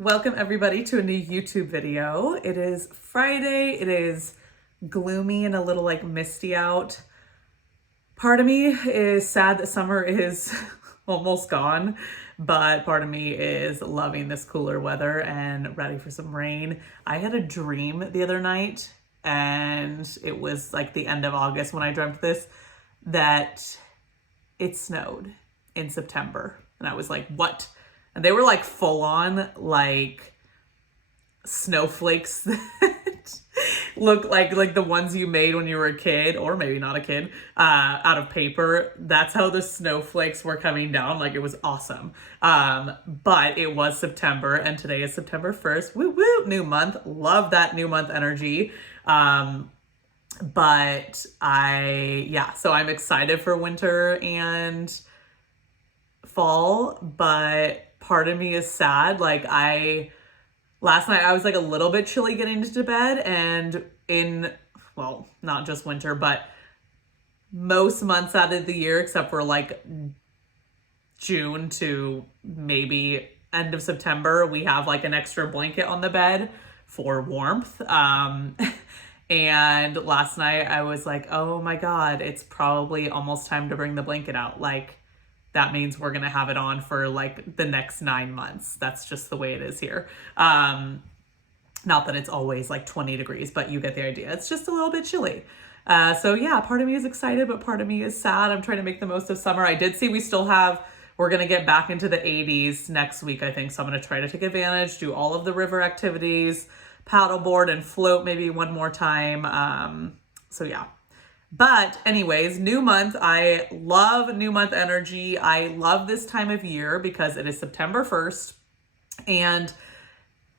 Welcome everybody to a new YouTube video. It is Friday. It is gloomy and a little like misty out. Part of me is sad that summer is almost gone, but part of me is loving this cooler weather and ready for some rain. I had a dream the other night, and it was like the end of August when I dreamt this, that it snowed in September. And I was like, what? And they were like full on like snowflakes that look like the ones you made when you were a kid, or maybe not a kid, out of paper. That's how the snowflakes were coming down. Like, it was awesome. But it was September, and today is September 1st. Woo woo, new month. Love that new month energy. So I'm excited for winter and fall, but part of me is sad. Last night I was like a little bit chilly getting into bed, and not just winter, but most months out of the year, except for like June to maybe end of September, we have like an extra blanket on the bed for warmth. And last night I was like, oh my God, it's probably almost time to bring the blanket out. Like, that means we're going to have it on for like the next 9 months. That's just the way it is here. Not that it's always like 20 degrees, but you get the idea. It's just a little bit chilly. Part of me is excited, but part of me is sad. I'm trying to make the most of summer. I did see we're going to get back into the 80s next week, I think. So I'm going to try to take advantage, do all of the river activities, paddleboard and float maybe one more time. But anyways, new month. I love new month energy. I love this time of year because it is September 1st. And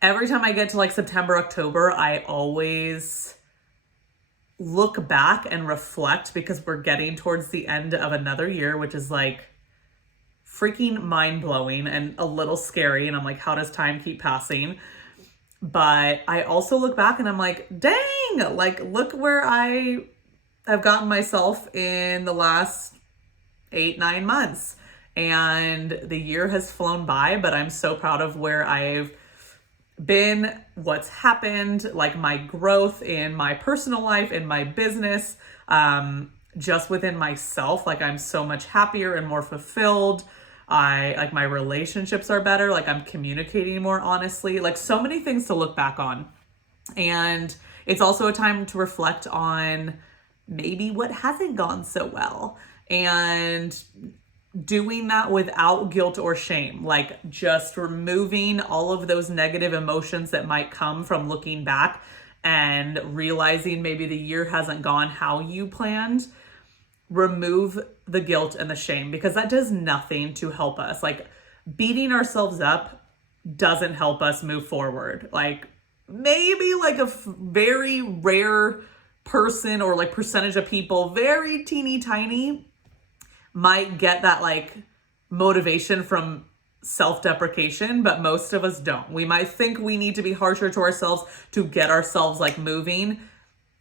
every time I get to like September, October, I always look back and reflect, because we're getting towards the end of another year, which is like freaking mind-blowing and a little scary. And I'm like, how does time keep passing? But I also look back and I'm like, dang, like, look where I've gotten myself in the last 8-9 months, and the year has flown by, but I'm so proud of where I've been, what's happened, like my growth in my personal life, in my business, just within myself. Like, I'm so much happier and more fulfilled. Like, my relationships are better. Like, I'm communicating more honestly, like so many things to look back on. And it's also a time to reflect on maybe what hasn't gone so well, and doing that without guilt or shame, like just removing all of those negative emotions that might come from looking back and realizing maybe the year hasn't gone how you planned. Remove the guilt and the shame, because that does nothing to help us. Like, beating ourselves up doesn't help us move forward. Like, maybe like a very rare person or like percentage of people, very teeny tiny, might get that like motivation from self-deprecation, but most of us don't. We might think we need to be harsher to ourselves to get ourselves like moving.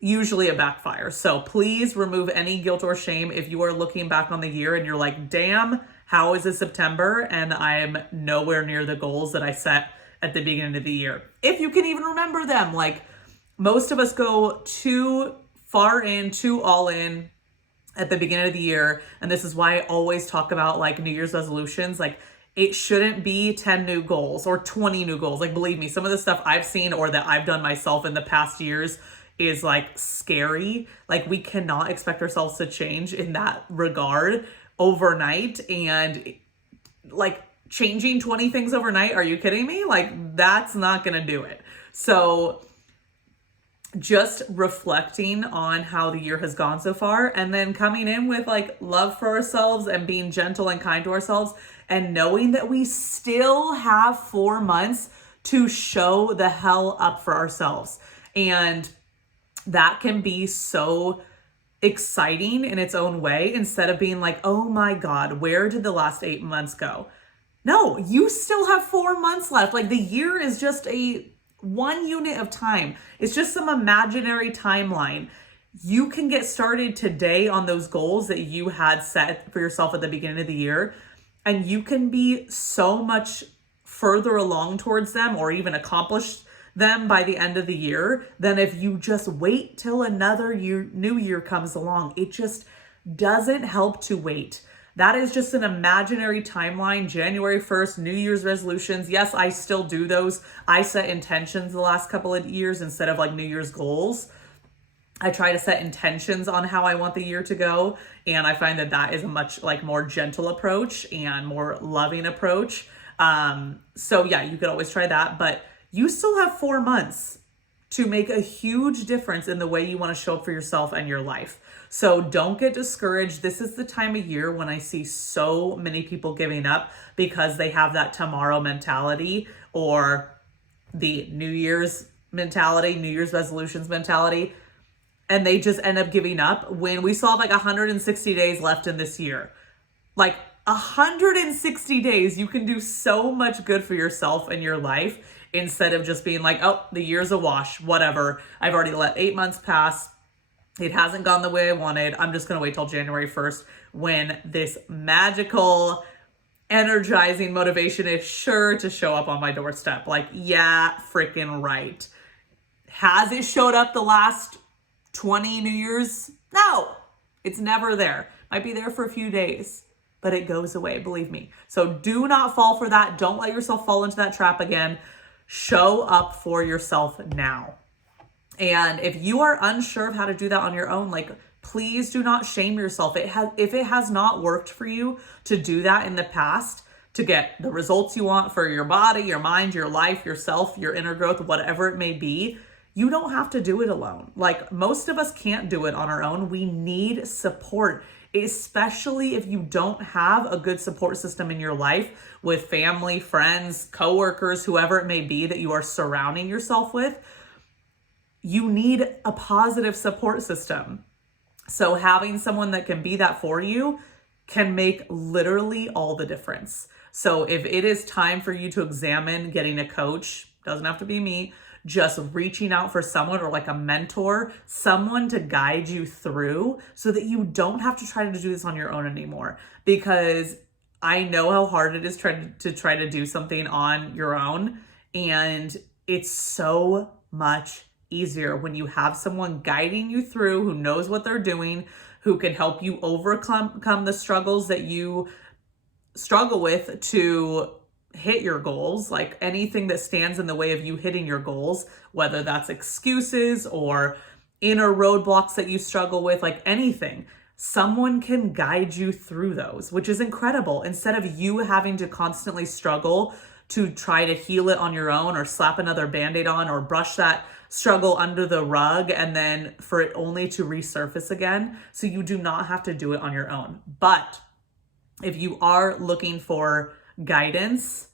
Usually a backfire. So please remove any guilt or shame if you are looking back on the year and you're like, damn, how is it September and I'm nowhere near the goals that I set at the beginning of the year. If you can even remember them. Like, most of us go too far in, too all in at the beginning of the year. And this is why I always talk about like New Year's resolutions. Like, it shouldn't be 10 new goals or 20 new goals. Like, believe me, some of the stuff I've seen or that I've done myself in the past years is like scary. Like, we cannot expect ourselves to change in that regard overnight. And like, changing 20 things overnight, are you kidding me? Like, that's not gonna do it. So just reflecting on how the year has gone so far, and then coming in with like love for ourselves and being gentle and kind to ourselves, and knowing that we still have 4 months to show the hell up for ourselves. And that can be so exciting in its own way, instead of being like, oh my God, where did the last 8 months go? No, you still have 4 months left. Like, the year is just one unit of time. It's just some imaginary timeline. You can get started today on those goals that you had set for yourself at the beginning of the year, and you can be so much further along towards them or even accomplish them by the end of the year than if you just wait till another new year comes along. It just doesn't help to wait. That is just an imaginary timeline. January 1st, New Year's resolutions. Yes, I still do those. I set intentions the last couple of years instead of like New Year's goals. I try to set intentions on how I want the year to go. And I find that that is a much like more gentle approach and more loving approach. So yeah, you could always try that, but you still have 4 months to make a huge difference in the way you want to show up for yourself and your life. So don't get discouraged. This is the time of year when I see so many people giving up because they have that tomorrow mentality or the New Year's mentality, New Year's resolutions mentality, and they just end up giving up when we saw like 160 days left in this year. Like 160 days, you can do so much good for yourself and your life instead of just being like, oh, the year's a wash, whatever. I've already let 8 months pass. It hasn't gone the way I wanted. I'm just going to wait till January 1st when this magical, energizing motivation is sure to show up on my doorstep. Like, yeah, freaking right. Has it showed up the last 20 New Year's? No, it's never there. Might be there for a few days, but it goes away, believe me. So do not fall for that. Don't let yourself fall into that trap again. Show up for yourself now. And if you are unsure of how to do that on your own, like, please do not shame yourself. If it has not worked for you to do that in the past, to get the results you want for your body, your mind, your life, yourself, your inner growth, whatever it may be, you don't have to do it alone. Like, most of us can't do it on our own. We need support, especially if you don't have a good support system in your life with family, friends, coworkers, whoever it may be that you are surrounding yourself with. You need a positive support system. So having someone that can be that for you can make literally all the difference. So if it is time for you to examine getting a coach, doesn't have to be me, just reaching out for someone or like a mentor, someone to guide you through so that you don't have to try to do this on your own anymore. Because I know how hard it is to try to do something on your own. And it's so much easier when you have someone guiding you through who knows what they're doing, who can help you overcome the struggles that you struggle with to hit your goals, like anything that stands in the way of you hitting your goals, whether that's excuses or inner roadblocks that you struggle with, like anything. Someone can guide you through those, which is incredible. Instead of you having to constantly struggle to try to heal it on your own or slap another Band-Aid on or brush that struggle under the rug and then for it only to resurface again. So you do not have to do it on your own. But if you are looking for guidance,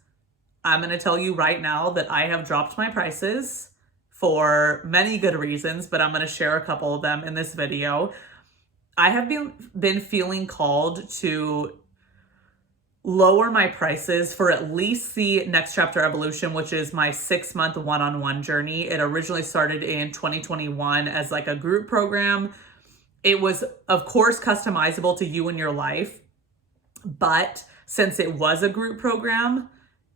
I'm going to tell you right now that I have dropped my prices for many good reasons, but I'm going to share a couple of them in this video. I have been feeling called to lower my prices for at least the Next Chapter Evolution, which is my 6-month one-on-one journey. It originally started in 2021 as like a group program. It was, of course, customizable to you and your life. But since it was a group program,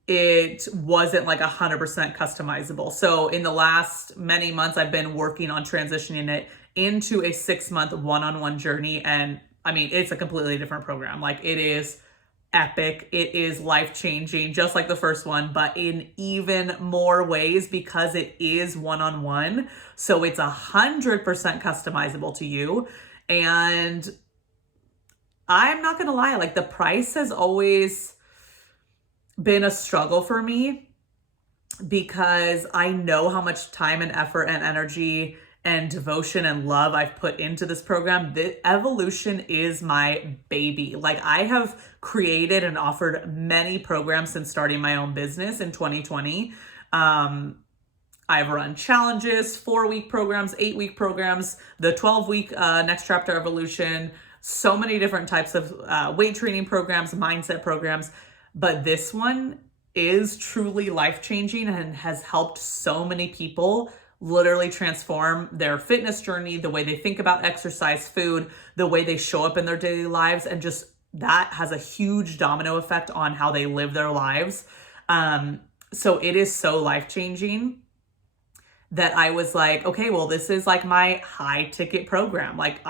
it wasn't like 100% customizable. So in the last many months, I've been working on transitioning it into a 6-month one-on-one journey. And I mean, it's a completely different program. Like, it is epic. It is life-changing, just like the first one, but in even more ways because it is one-on-one. So it's 100% customizable to you. And I'm not going to lie, like, the price has always been a struggle for me because I know how much time and effort and energy and devotion and love I've put into this program. The Evolution is my baby. Like, I have created and offered many programs since starting my own business in 2020. I've run challenges, 4-week programs, 8-week programs, the 12-week Next Chapter Evolution, so many different types of weight training programs, mindset programs. But this one is truly life-changing and has helped so many people literally transform their fitness journey, the way they think about exercise, food, the way they show up in their daily lives, and just that has a huge domino effect on how they live their lives. So it is so life-changing that I was like, okay, well, this is like my high ticket program. Like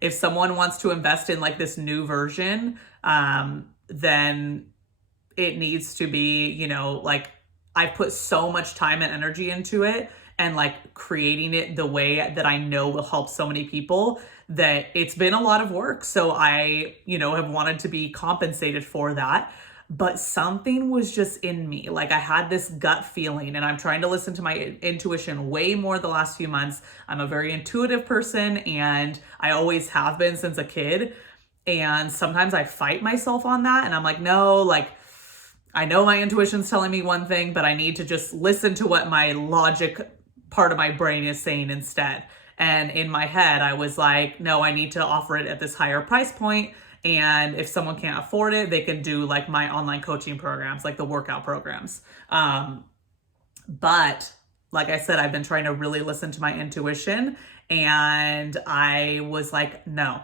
if someone wants to invest in like this new version, then it needs to be, like I put so much time and energy into it and like creating it the way that I know will help so many people that it's been a lot of work. So I, have wanted to be compensated for that. But something was just in me. Like I had this gut feeling, and I'm trying to listen to my intuition way more the last few months. I'm a very intuitive person, and I always have been since a kid. And sometimes I fight myself on that, and I'm like, no, like I know my intuition's telling me one thing, but I need to just listen to what my logic part of my brain is saying instead. And in my head, I was like, no, I need to offer it at this higher price point. And if someone can't afford it, they can do like my online coaching programs, like the workout programs. But like I said, I've been trying to really listen to my intuition, and I was like, no.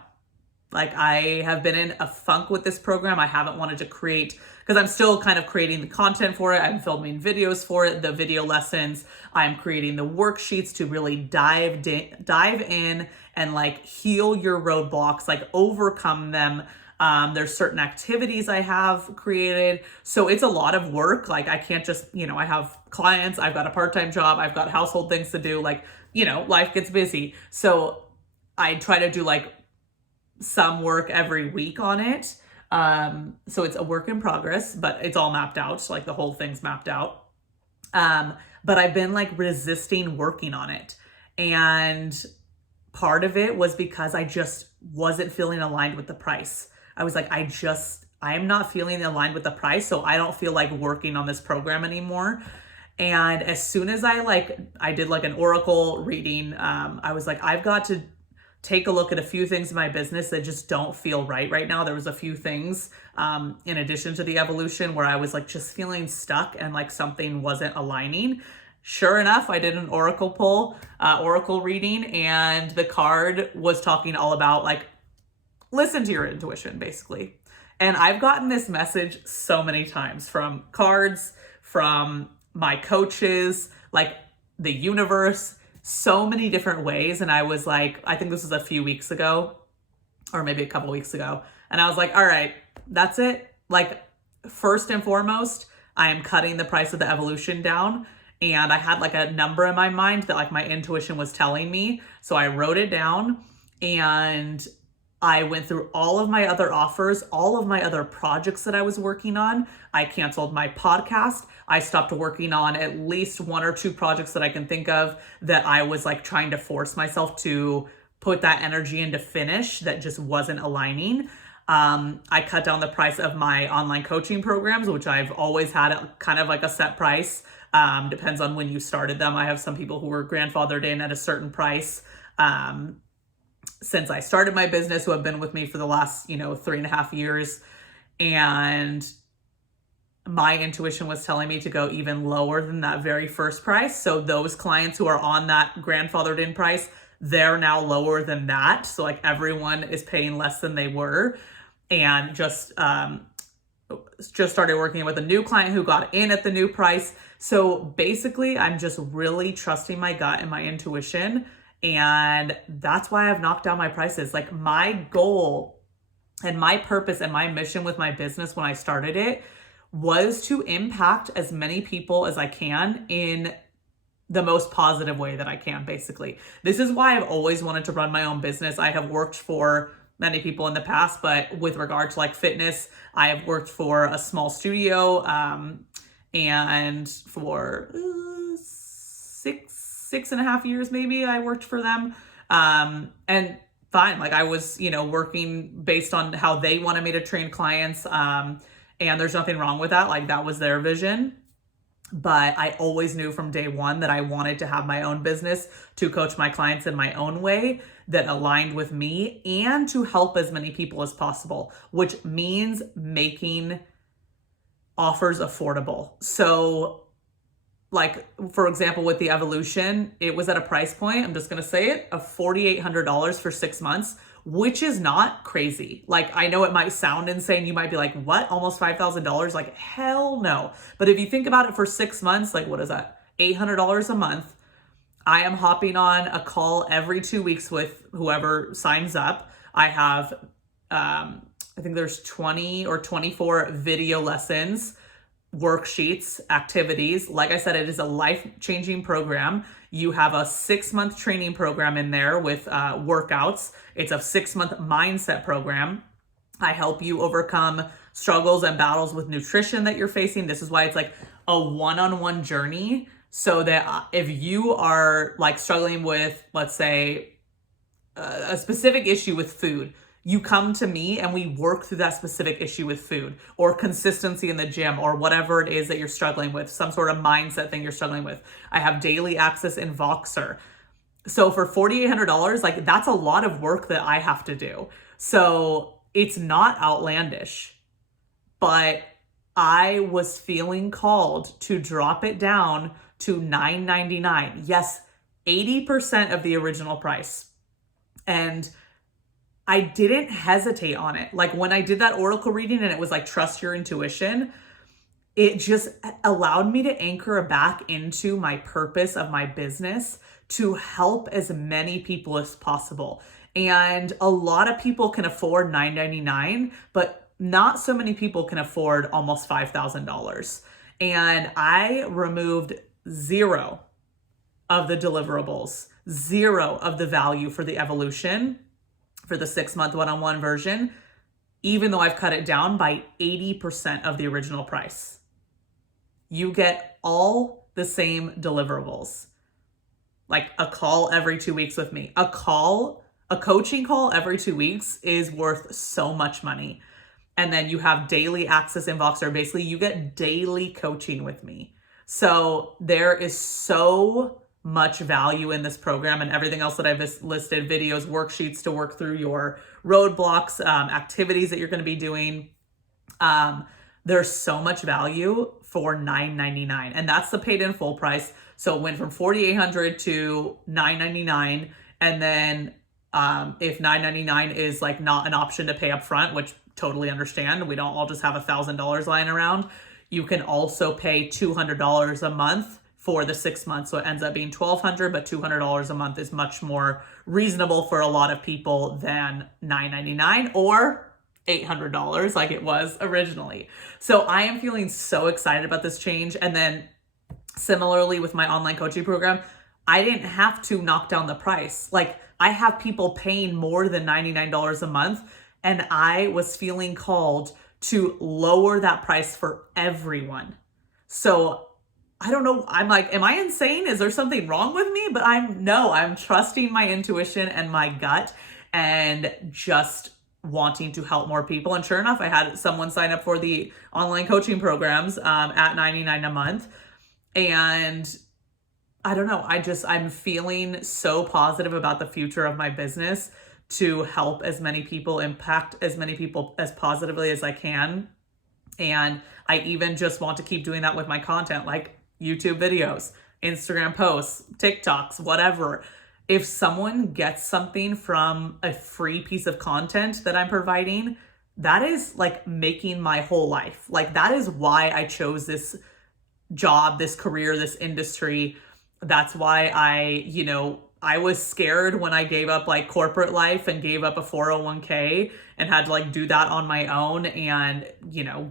Like I have been in a funk with this program. I haven't wanted to create, because I'm still kind of creating the content for it. I'm filming videos for it, the video lessons. I'm creating the worksheets to really dive in and like heal your roadblocks, like overcome them. There's certain activities I have created. So it's a lot of work. Like I can't just, I have clients, I've got a part-time job, I've got household things to do. Like, life gets busy. So I try to do like some work every week on it. So it's a work in progress, but it's all mapped out. Like the whole thing's mapped out. But I've been like resisting working on it. And part of it was because I just wasn't feeling aligned with the price. I was like, I am not feeling aligned with the price. So I don't feel like working on this program anymore. And as soon as I did like an oracle reading, I was like, I've got to take a look at a few things in my business that just don't feel right now. There was a few things in addition to the evolution where I was like just feeling stuck and like something wasn't aligning. Sure enough, I did an oracle reading, and the card was talking all about like, listen to your intuition, basically. And I've gotten this message so many times from cards, from my coaches, like the universe, so many different ways. And I was like, I think this was a few weeks ago, or maybe a couple weeks ago. And I was like, all right, that's it. Like, first and foremost, I am cutting the price of the evolution down. And I had like a number in my mind that like my intuition was telling me. So I wrote it down, and I went through all of my other offers, all of my other projects that I was working on. I canceled my podcast. I stopped working on at least one or two projects that I can think of that I was like trying to force myself to put that energy into finish that just wasn't aligning. I cut down the price of my online coaching programs, which I've always had kind of like a set price. Depends on when you started them. I have some people who were grandfathered in at a certain price. Since I started my business, who have been with me for the last, 3.5 years. And my intuition was telling me to go even lower than that very first price. So those clients who are on that grandfathered in price, they're now lower than that. So like everyone is paying less than they were. And just started working with a new client who got in at the new price. So basically, I'm just really trusting my gut and my intuition. And that's why I've knocked down my prices. Like my goal and my purpose and my mission with my business when I started it was to impact as many people as I can in the most positive way that I can, basically. This is why I've always wanted to run my own business. I have worked for many people in the past, but with regard to like fitness, I have worked for a small studio, and for 6.5 years, maybe I worked for them. And fine, like I was, working based on how they wanted me to train clients. And there's nothing wrong with that. Like that was their vision. But I always knew from day one that I wanted to have my own business to coach my clients in my own way that aligned with me and to help as many people as possible, which means making offers affordable. So like, for example, with the evolution, it was at a price point, I'm just going to say it, of $4,800 for 6 months, which is not crazy. Like, I know it might sound insane. You might be like, what? Almost $5,000? Like, hell no. But if you think about it for 6 months, like, what is that? $800 a month. I am hopping on a call every 2 weeks with whoever signs up. I have, I think there's 20 or 24 video lessons, worksheets, activities. Like I said, it is a life-changing program. You have a 6-month training program in there with workouts. It's a 6-month mindset program. I help you overcome struggles and battles with nutrition that you're facing. This is why it's like a one-on-one journey, so that if you are like struggling with, let's say, a specific issue with food, you come to me and we work through that specific issue with food, or consistency in the gym, or whatever it is that you're struggling with, some sort of mindset thing you're struggling with. I have daily access in Voxer. So for $4,800, like, that's a lot of work that I have to do. So it's not outlandish, but I was feeling called to drop it down to $9.99. Yes, 80% of the original price. And I didn't hesitate on it. Like, when I did that oracle reading and it was like, trust your intuition, it just allowed me to anchor back into my purpose of my business to help as many people as possible. And a lot of people can afford $9.99, but not so many people can afford almost $5,000. And I removed 0 of the deliverables, 0 of the value for the evolution, for the 6-month one-on-one version, even though I've cut it down by 80% of the original price. You get all the same deliverables. Like, a call every 2 weeks with me. A coaching call every 2 weeks is worth so much money. And then you have daily access in Voxer. Basically, you get daily coaching with me. So there is so much value in this program, and everything else that I've listed, videos, worksheets to work through your roadblocks, activities that you're going to be doing. There's so much value for $9.99, and that's the paid in full price. So it went from $4,800 to $9.99. And then if $9.99 is like not an option to pay up front, which totally understand, we don't all just have $1,000 lying around, you can also pay $200 a month for the 6 months. So it ends up being $1,200, but $200 a month is much more reasonable for a lot of people than $9.99 or $800 like it was originally. So I am feeling so excited about this change. And then similarly with my online coaching program, I didn't have to knock down the price. Like, I have people paying more than $99 a month, and I was feeling called to lower that price for everyone. So I don't know. I'm like, am I insane? Is there something wrong with me? But I'm trusting my intuition and my gut and just wanting to help more people. And sure enough, I had someone sign up for the online coaching programs at $99 a month. And I don't know. I'm feeling so positive about the future of my business to help as many people, impact as many people as positively as I can. And I even just want to keep doing that with my content, like YouTube videos, Instagram posts, TikToks, whatever. If someone gets something from a free piece of content that I'm providing, that is like making my whole life. Like, that is why I chose this job, this career, this industry. That's why I was scared when I gave up like corporate life and gave up a 401k and had to like do that on my own and,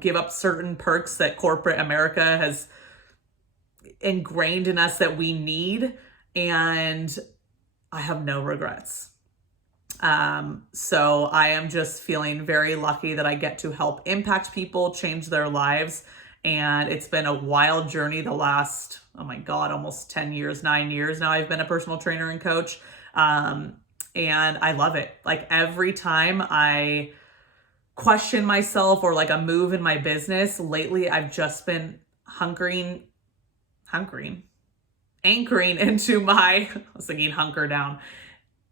give up certain perks that corporate America has ingrained in us that we need. And I have no regrets. So I am just feeling very lucky that I get to help impact people, change their lives. And it's been a wild journey the last, oh my God, almost 10 years, 9 years now I've been a personal trainer and coach. And I love it. Like, every time I question myself or like a move in my business lately, I've just been anchoring into my, I was thinking hunker down.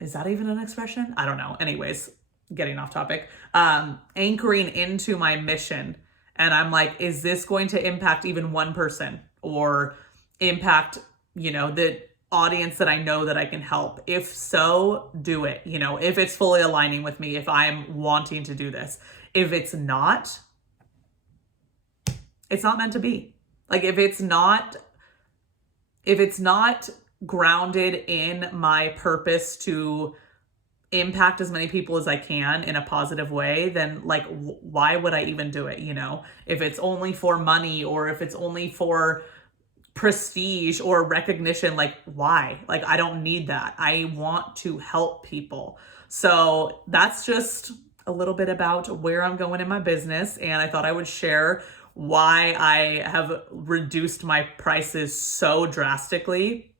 Is that even an expression? I don't know. Anyways, getting off topic. Anchoring into my mission. And I'm like, is this going to impact even one person or impact, the audience that I know that I can help? If so, do it. You know, if it's fully aligning with me, if I'm wanting to do this. If it's not meant to be. Like if it's not grounded in my purpose to impact as many people as I can in a positive way, then like why would I even do it? You know, if it's only for money or if it's only for prestige or recognition, like why? Like I don't need that. I want to help people. So that's just a little bit about where I'm going in my business, and I thought I would share why I have reduced my prices so drastically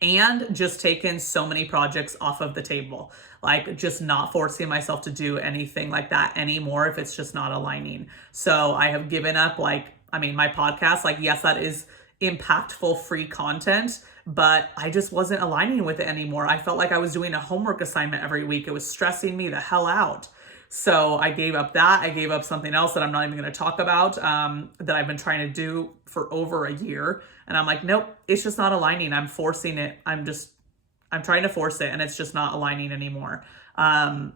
and just taken so many projects off of the table. Like just not forcing myself to do anything like that anymore if it's just not aligning. So I have given up, like, I mean, my podcast, like, yes, that is impactful free content, but I just wasn't aligning with it anymore. I felt like I was doing a homework assignment every week. It was stressing me the hell out. So I gave up that. I gave up something else that I'm not even going to talk about, that I've been trying to do for over a year. And I'm like, nope, it's just not aligning. I'm forcing it. I'm trying to force it and it's just not aligning anymore. And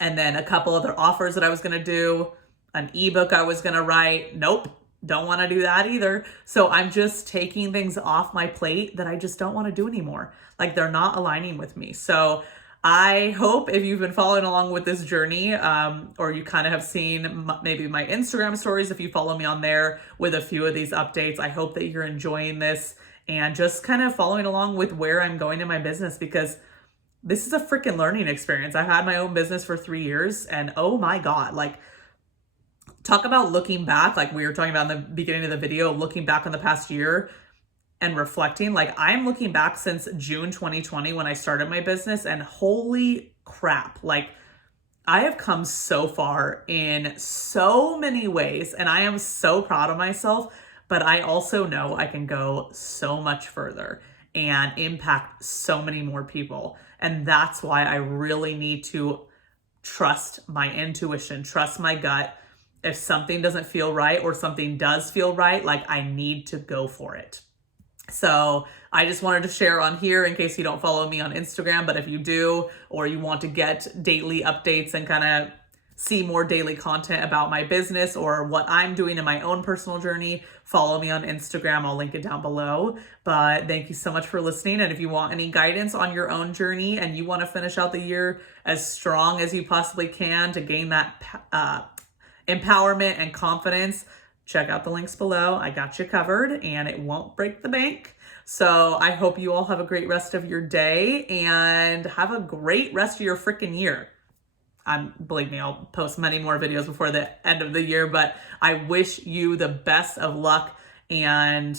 then a couple other offers that I was going to do, an ebook I was going to write. Nope. Don't want to do that either. So I'm just taking things off my plate that I just don't want to do anymore. Like they're not aligning with me. So I hope if you've been following along with this journey, or you kind of have seen maybe my Instagram stories, if you follow me on there with a few of these updates, I hope that you're enjoying this and just kind of following along with where I'm going in my business, because this is a freaking learning experience. I've had my own business for 3 years and oh my God, like talk about looking back, like we were talking about in the beginning of the video, looking back on the past year and reflecting. Like I'm looking back since June 2020 when I started my business, and holy crap, like I have come so far in so many ways and I am so proud of myself, but I also know I can go so much further and impact so many more people. And that's why I really need to trust my intuition, trust my gut. If something doesn't feel right or something does feel right, like I need to go for it. So I just wanted to share on here in case you don't follow me on Instagram, but if you do, or you want to get daily updates and kind of see more daily content about my business or what I'm doing in my own personal journey, follow me on Instagram. I'll link it down below. But thank you so much for listening. And if you want any guidance on your own journey and you want to finish out the year as strong as you possibly can to gain that empowerment and confidence, check out the links below. I got you covered and it won't break the bank. So I hope you all have a great rest of your day and have a great rest of your freaking year. Believe me, I'll post many more videos before the end of the year, but I wish you the best of luck and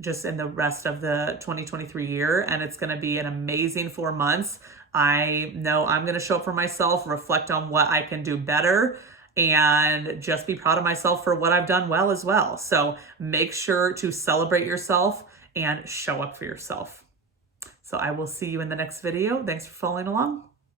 just in the rest of the 2023 year. And it's going to be an amazing 4 months. I know I'm going to show up for myself, reflect on what I can do better, and just be proud of myself for what I've done well as well. So make sure to celebrate yourself and show up for yourself. So I will see you in the next video. Thanks for following along.